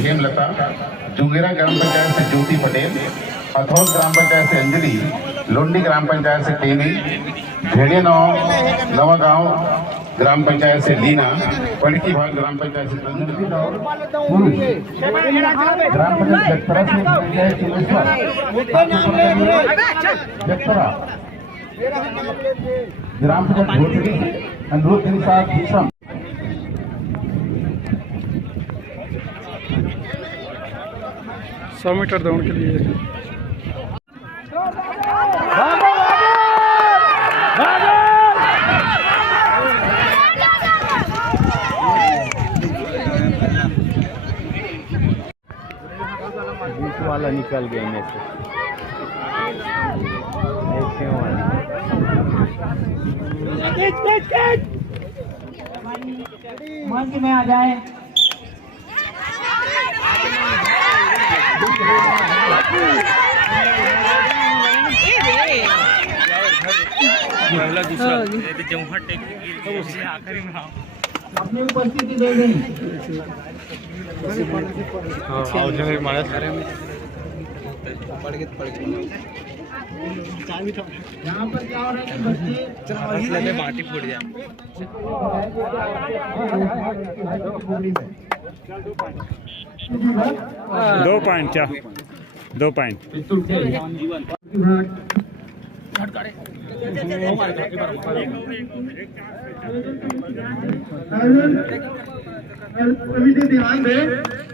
हेमलता, जुंगेरा ग्राम पंचायत से ज्योति पटेल, हथौद ग्राम पंचायत से अंजलि, लोंडी ग्राम पंचायत से टेनी, भेड़िया नवा गांव ग्राम पंचायत से लीना, पड़की भाग ग्राम पंचायत से ग्राम पंचायत ग्राम पंचायत अनुरोध के साथ 100 मीटर दौड़ के लिए 20 वाला निकल गया इनमें से। मान के में आ जाए। अपनी उपस्थिति दे दें। यहाँ पर क्या हो रहा है कि बच्चे माटी फूट जाए। 2 पॉइंट क्या 2 पॉइंट अभी ध्यान दे,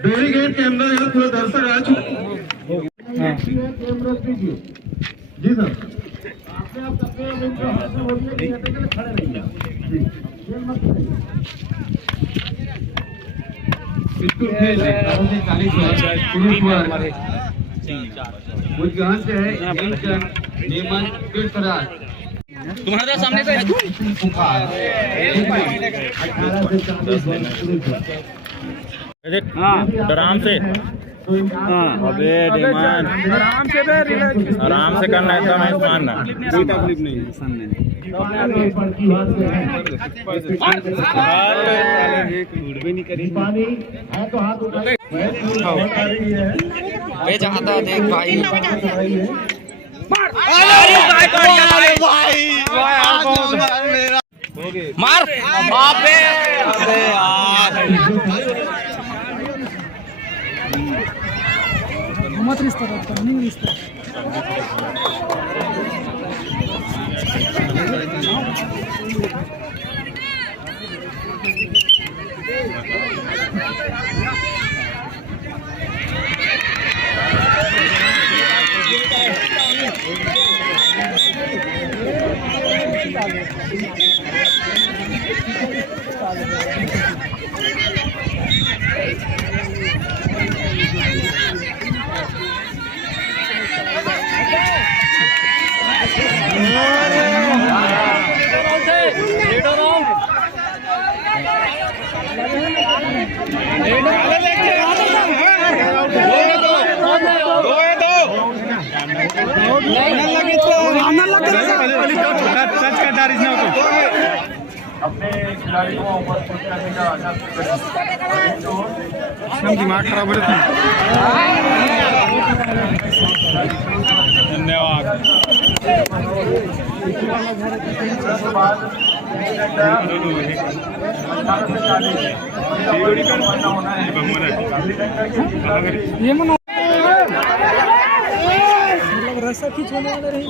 बैरिकेड के अंदर यहाँ थोड़ा दर्शक आ चुके जी सर। बिल्कुल तुम्हारे सामने से आराम से अबे डिमांड आराम से करना एकदम है मानना कोई तकलीफ नहीं है चाहता देख भाई मार अबे यार मत रिश्ता नहीं रिश्ता अपने खिलाड़ी को उपस्थित करने का दिमाग खराब हो रहा है। धन्यवाद। ये मनो मतलब रस्सा खींचने वाले रही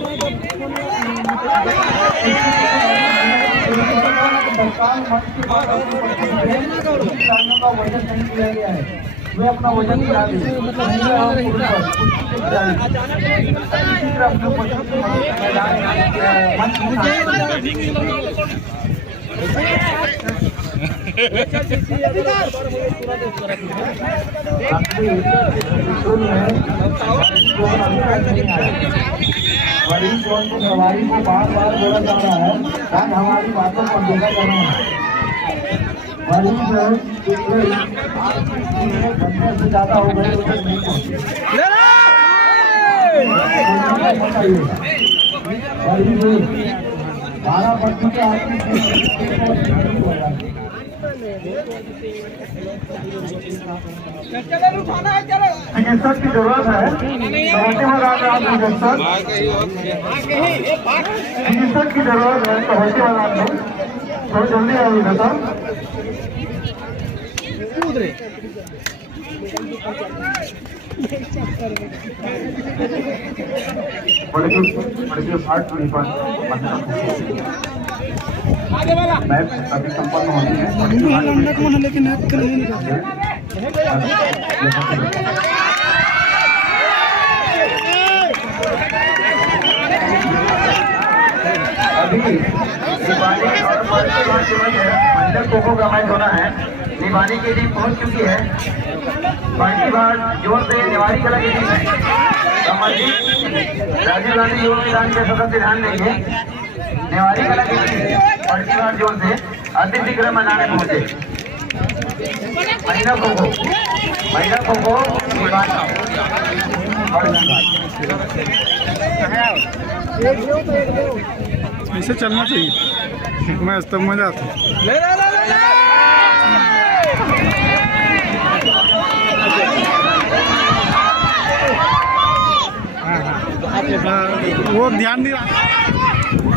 का वजन नहीं किया गया है। वे अपना वजन सवारी को बार बार बोला जा रहा है ताकि हमारी बातों को देखा जाना है। घंटे से ज्यादा हो गए तो 12 बच्चों के चिकित्सक की जरूरत है तो होते आप चिकित्सक की जरूरत है तो होते आप थोड़ी जल्दी आइएगा सर। मैच अभी संपन्न होनी है। लेकिन नहीं निकलता। अभी निबानी और महिला खो-खो का मैच होना है। निबानी की टीम पहुंच चुकी है। बाकी बार जोर से निवारी कला की टीम है। राजीव गांधी युवा मैदान के सदस्य ध्यान देंगे। निवारी कला की टीम बाकी बार जोर से अंतिम विक्रम मैदान में पहुंचे। महिला खो-खो ऐसे चलना चाहिए। मैं तब मजा आता है। वो ध्यान नहीं रहा।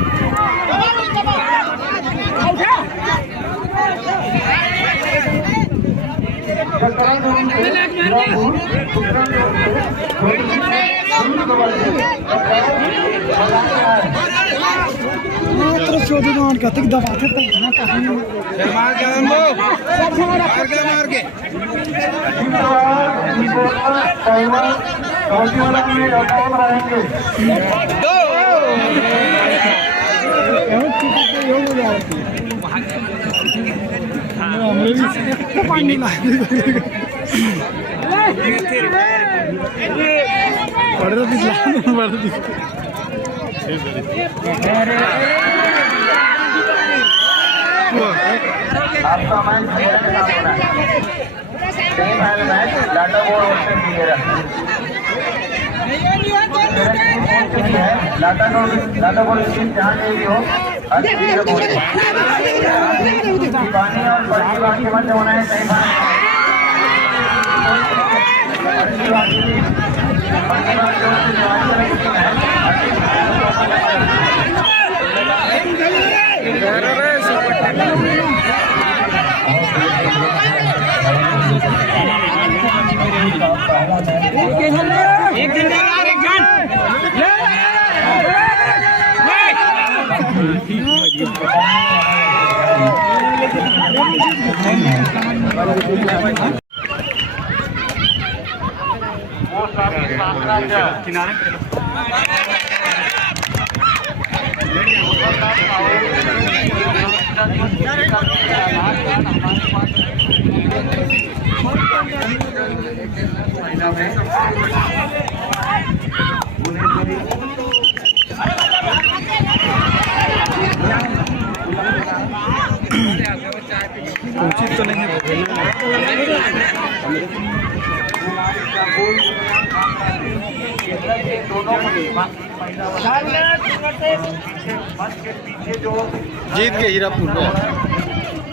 दबाते पानी आपका मैच सेमीफाइनल मैच लाटा बोर्ड वर्सेस गिरा। लाटा बोर्ड की टीम जहाँ गई हो पानी और बड़ी बात के मध्य होना है सेमीफाइनल। उचित तो नहीं है। जीत के हीरापुर में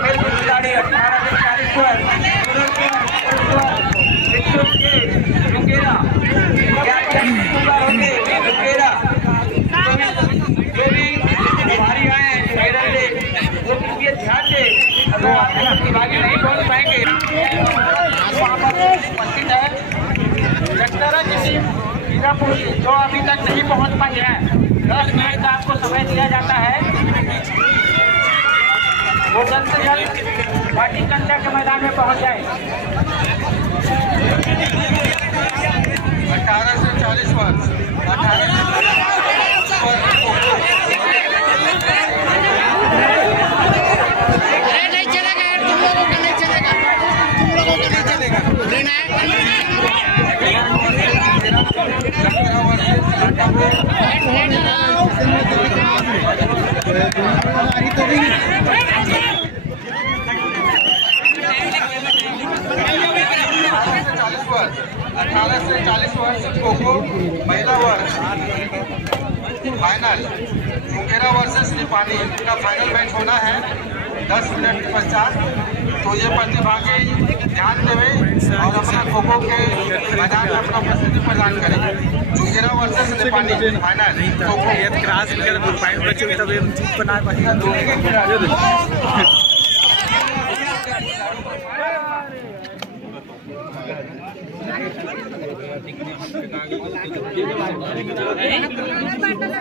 खेल के खिलाड़ी 18 आगे नहीं पहुंच पाएंगे। वहाँ पर उपस्थित है जगतारा की टीम बीजापुर की, जो अभी तक नहीं पहुंच पाई है। 10 मिनट का आपको समय दिया जाता है, वो जल्द से जल्द पार्टी कंटा के मैदान में पहुंच जाए। 18 से 40 वर्ष, 18 से 18 से 40 वर्ष खो-खो महिला वर्ग फाइनल मुंगेरा वर्सेस निपानी का फाइनल मैच होना है 10 मिनट के पश्चात। तो ये प्रतिभागी ध्यान देवे और अपना खो-खो के मैदान में अपना उपस्थिति प्रदान करें। मुंगेरा वर्सेस निपानी फाइनल खो-खो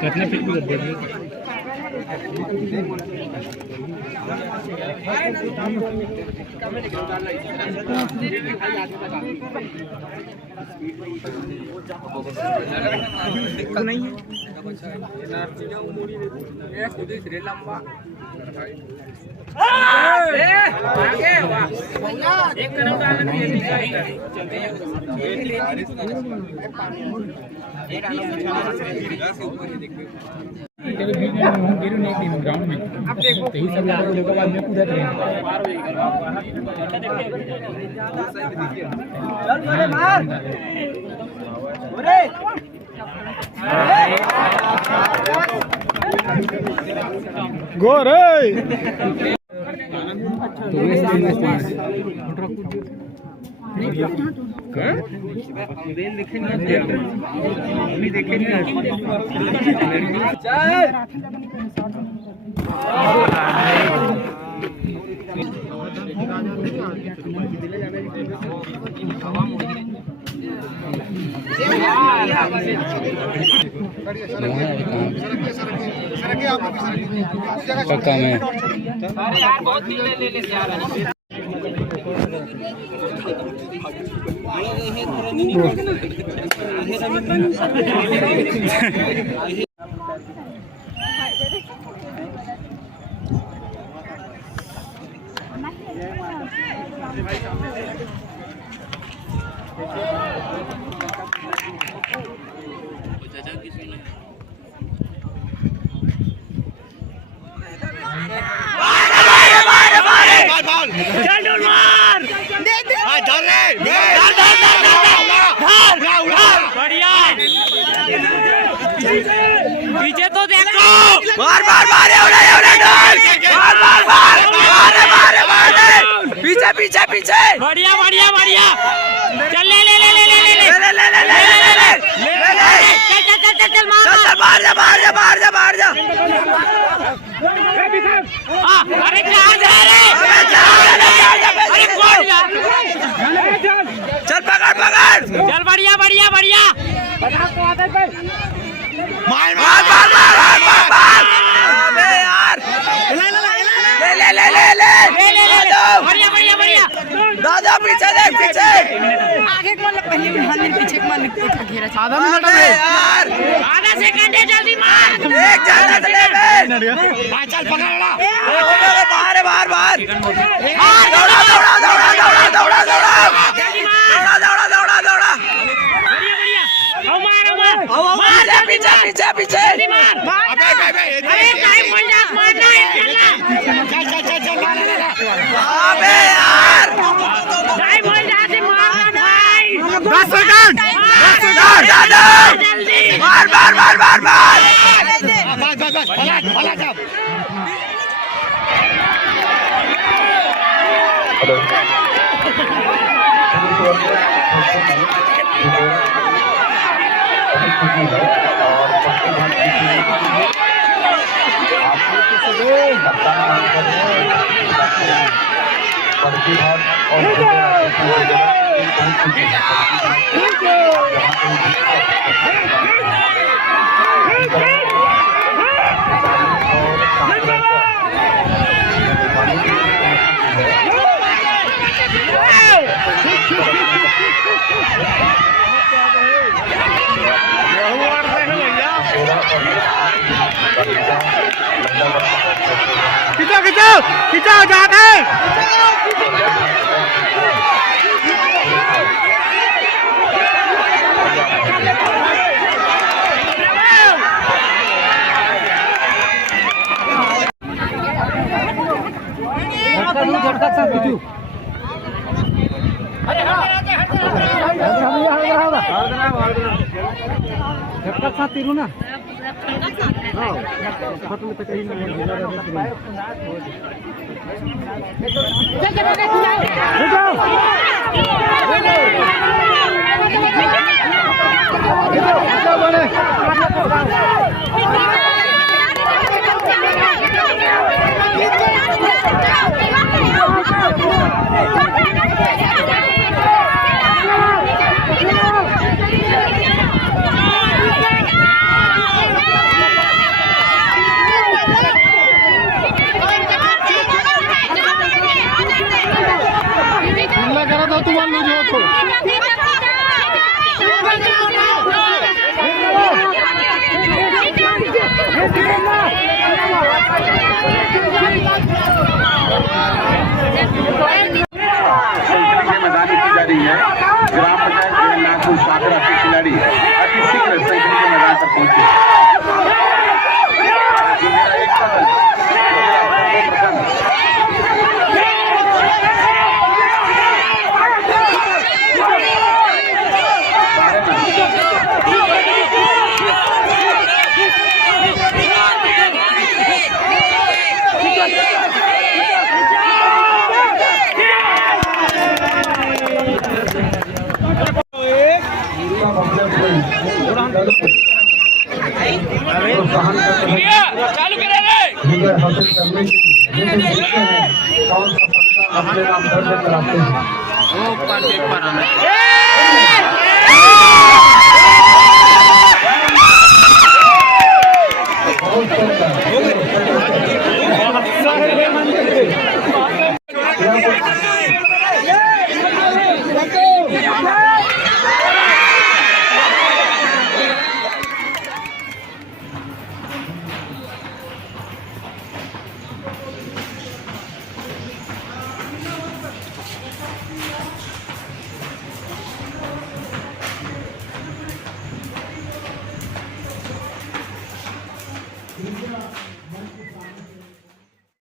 कितने फीट की गड्ढे हैं? नहीं ग्राउंड में अब देखो यही सब लोगों के बाद में कूदा करेंगे। गो रे पक्का में बहुत ले ले पीछे तो देखो मार मार मार मार मार मार मार मार पीछे पीछे पीछे बढ़िया बढ़िया बढ़िया चल ले ले ले ले ले ले ले ले ले ले चल चल चल चल मार मार जा मार जा मार जा मार जा अरे कहाँ जा रहे अरे कौन जा चल पकड़ पकड़ चल बढ़िया बढ़िया बढ़िया मार मार मार मार मार मार अबे यार ले ले ले ले ले ले बढ़िया बढ़िया बढ़िया दादा पीछे देख पीछे आगे को पहले ध्यान दे पीछे को मार घेरा आधा मिनट में यार आधा सेकंड है जल्दी मार एक जाना चले बे चल पकड़ मार मार मार दौड़ा दौड़ा दौड़ा दौड़ा दौड़ा दौड़ा जल्दी मार दौड़ा दौड़ा दौड़ा दौड़ा बढ़िया बढ़िया मार मार पीछे पीछे पीछे जल्दी मार अरे टाइम मिल जा मारना है चल अबे यार टाइम मिल जाते मारना भाई 10 सेकंड दादा जल्दी मार मार मार मार मार और पड़ती भाग और खींचो खींचो खींचो जाके मैदानी की जा रही है। ग्राम पंचायत नागपुर साकरा के खिलाड़ी अति शीघ्र सैकड़ी के मैदान तक पहुंचे। चालू करे रे हासिल करने के लिए कौन सफलता अपने नाम दर्ज कराते हैं। बहुत